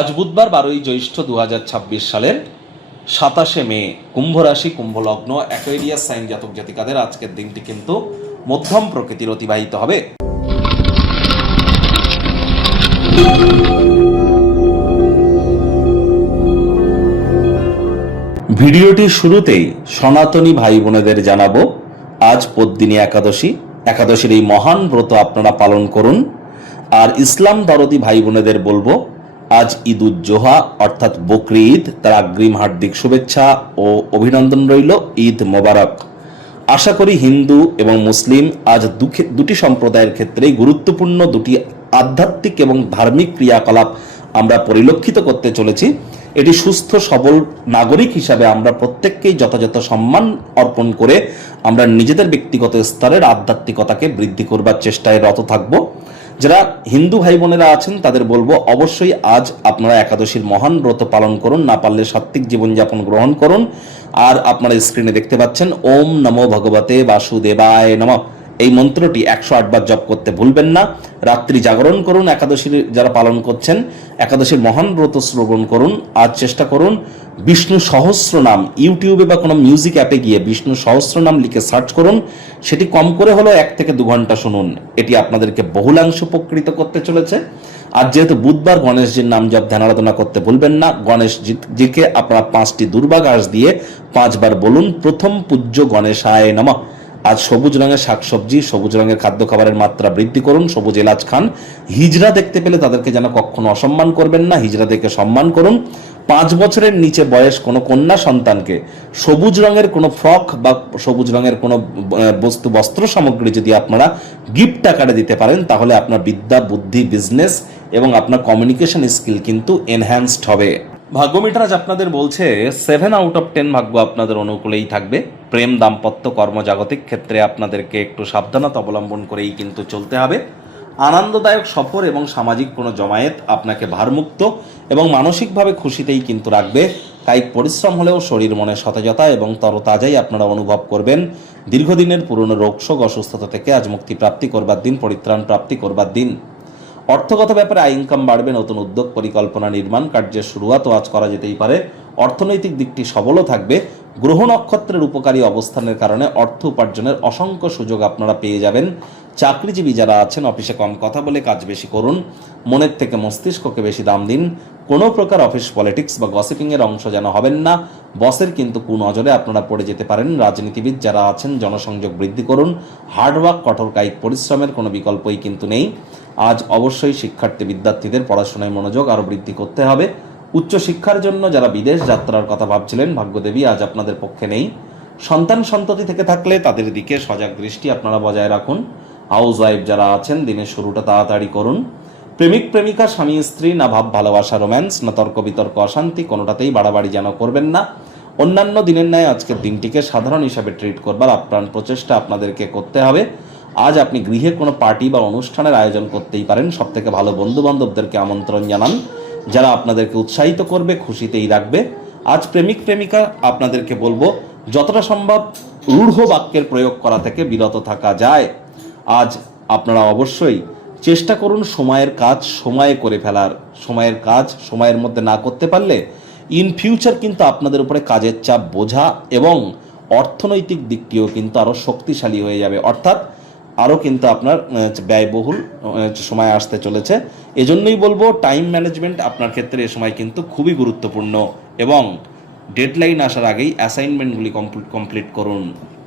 আজ বুধবার 12ই জ্যৈষ্ঠ 2026 সালের 27শে মে, কুম্ভ রাশি, কুম্ভ লগ্ন, অ্যাকোয়ারিয়াস সাইন জাতক জাতিকাদের আজকের দিনটি কিন্তু মধ্যম প্রকৃতির অতিবাহিত হবে। ভিডিওটির শুরুতেই সনাতনী ভাই বোনেদের জানাবো, আজ পদ্মিনী একাদশী। একাদশীর এই মহান ব্রত আপনারা পালন করুন। আর ইসলাম দরদি ভাই বোনেদের বলবো, আজ ঈদুজ্জোহা অর্থাৎ বকরি ঈদ, তার অগ্রিম হার্দিক শুভেচ্ছা ও অভিনন্দন রইল। ঈদ মোবারক। আশা করি হিন্দু এবং মুসলিম আজ দুটি সম্প্রদায়ের ক্ষেত্রেই গুরুত্বপূর্ণ দুটি আধ্যাত্মিক এবং ধার্মিক ক্রিয়াকলাপ আমরা পরিলক্ষিত করতে চলেছি। এটি সুস্থ সবল নাগরিক হিসাবে আমরা প্রত্যেককেই যথাযথ সম্মান অর্পণ করে আমরা নিজেদের ব্যক্তিগত স্তরের আধ্যাত্মিকতাকে বৃদ্ধি করবার চেষ্টায় রত থাকব। যারা হিন্দু ভাই বোনেরা আছেন তাদের বলবো, অবশ্যই আজ আপনারা একাদশীর মহান ব্রত পালন করুন, না পারলে সাত্ত্বিক জীবনযাপন গ্রহণ করুন। আর আপনারা স্ক্রিনে দেখতে পাচ্ছেন ওম নমো ভগবতে বাসুদেবায় নমঃ, এই মন্ত্রটি 108 বার জপ করতে ভুলবেন না। রাত্রি জাগরণ করুন। একাদশীর যারা পালন করছেন, একাদশীর মহান ব্রত শ্রবণ করুন। আজ চেষ্টা করুন বিষ্ণু সহস্র নাম, ইউটিউবে বা কোনো মিউজিক অ্যাপে গিয়ে বিষ্ণু সহস্র নাম লিখে সার্চ করুন। সেটি কম করে হলেও 1 থেকে 2 ঘন্টা শুনুন। এটি আপনাদেরকে বহুলাংশ উপকৃত করতে চলেছে। আর যেহেতু বুধবার, গণেশজির নাম জপ ধ্যান আরাধনা করতে ভুলবেন না। গণেশজিকে আপনারা 5টি দুর্বা ঘাস দিয়ে 5 বার বলুন, প্রথম পূজ্য গণেশায় নমঃ। আজ সবুজ রঙের শাকসবজি, সবুজ রঙের খাদ্য খাবারের মাত্রা বৃদ্ধি করুন। সবুজ এলাচ খান। হিজড়া দেখতে পেলে তাদেরকে যেন কখনো অসম্মান করবেন না, হিজড়া দেখে সম্মান করুন। 5 বছরের নিচে বয়স কোনো কন্যা সন্তানকে সবুজ রঙের কোনো ফ্রক বা সবুজ রঙের কোনো বস্ত্র সামগ্রী যদি আপনারা গিফট আকারে দিতে পারেন, তাহলে আপনার বিদ্যা, বুদ্ধি, বিজনেস এবং আপনার কমিউনিকেশন স্কিল কিন্তু এনহ্যান্সড হবে। ভাগ্য মিটার আজ আপনাদের বলছে 7 আউট অফ 10 ভাগ্য আপনাদের অনুকূলেই থাকবে। প্রেম, দাম্পত্য, কর্মজাগতিক ক্ষেত্রে আপনাদেরকে একটু সাবধানতা অবলম্বন করেই কিন্তু চলতে হবে। আনন্দদায়ক সফর এবং সামাজিক কোনো জমায়েত আপনাকে ভারমুক্ত এবং মানসিকভাবে খুশিতেই কিন্তু রাখবে। কায়িক পরিশ্রম হলেও শরীর মনে সতেজতা এবং তরতাজাই আপনারা অনুভব করবেন। দীর্ঘদিনের পুরনো রোগশোক, অসুস্থতা থেকে আজ মুক্তি প্রাপ্তি করবার দিন, পরিত্রাণ প্রাপ্তি করবার দিন। অর্থগত ব্যাপারে আয় ইনকাম বাড়বে। নতুন উদ্যোগ, পরিকল্পনা, নির্মাণ কার্যের শুরুয়াতও আজ করা যেতেই পারে। অর্থনৈতিক দিকটি সবলও থাকবে। গ্রহ নক্ষত্রের উপকারী অবস্থানের কারণে অর্থ উপার্জনের অসংখ্য সুযোগ আপনারা পেয়ে যাবেন। চাকরিজীবী যারা আছেন, অফিসে কম কথা বলে কাজ বেশি করুন। মনের থেকে মস্তিষ্ককে বেশি দাম দিন। কোনো প্রকার অফিস পলিটিক্স বা গসিপিংয়ের অংশ যেন হবেন না। বসের কিন্তু কুনজরে আপনারা পড়ে যেতে পারেন। রাজনীতিবিদ যারা আছেন, জনসংযোগ বৃদ্ধি করুন। হার্ডওয়ার্ক, কঠোর কায়িক পরিশ্রমের কোনো বিকল্পই কিন্তু নেই। আজ অবশ্যই শিক্ষার্থী বিদ্যার্থীদের পড়াশোনায় মনোযোগ আরও বৃদ্ধি করতে হবে। উচ্চশিক্ষার জন্য যারা বিদেশ যাত্রার কথা ভাবছিলেন, ভাগ্যদেবী আজ আপনাদের পক্ষে নেই। সন্তান সন্ততি থেকে থাকলে তাদের দিকে সজাগ দৃষ্টি আপনারা বজায় রাখুন। হাউস ওয়াইফ যারা আছেন, দিনের শুরুটা তাড়াতাড়ি করুন। প্রেমিক প্রেমিকা, স্বামী স্ত্রী, না ভাব ভালোবাসা, রোম্যান্স, না তর্ক বিতর্ক, অশান্তি, কোনোটাতেই বাড়াবাড়ি যেন করবেন না। অন্যান্য দিনের ন্যায় আজকের দিনটিকে সাধারণ হিসাবে ট্রিট করবার আপ্রাণ প্রচেষ্টা আপনাদেরকে করতে হবে। আজ আপনি গৃহে কোনো পার্টি বা অনুষ্ঠানের আয়োজন করতেই পারেন। সবথেকে ভালো বন্ধু বান্ধবদেরকে আমন্ত্রণ জানান, যারা আপনাদেরকে উৎসাহিত করবে, খুশিতেই রাখবে। আজ প্রেমিক প্রেমিকা আপনাদেরকে বলবো, যতটা সম্ভব রূঢ় বাক্যের প্রয়োগ করা থেকে বিরত থাকা যায়। আজ আপনারা অবশ্যই চেষ্টা করুন সময়ের কাজ সময়ে করে ফেলার। সময়ের কাজ সময়ের মধ্যে না করতে পারলে ইন ফিউচার কিন্তু আপনাদের উপরে কাজের চাপ, বোঝা এবং অর্থনৈতিক দিকটিও কিন্তু আরও শক্তিশালী হয়ে যাবে। অর্থাৎ আরও কিন্তু আপনার ব্যয়বহুল সময় আসতে চলেছে। এজন্যই বলবো, টাইম ম্যানেজমেন্ট আপনার ক্ষেত্রে এ সময় কিন্তু খুবই গুরুত্বপূর্ণ এবং ডেডলাইন আসার আগেই অ্যাসাইনমেন্টগুলি কমপ্লিট করুন।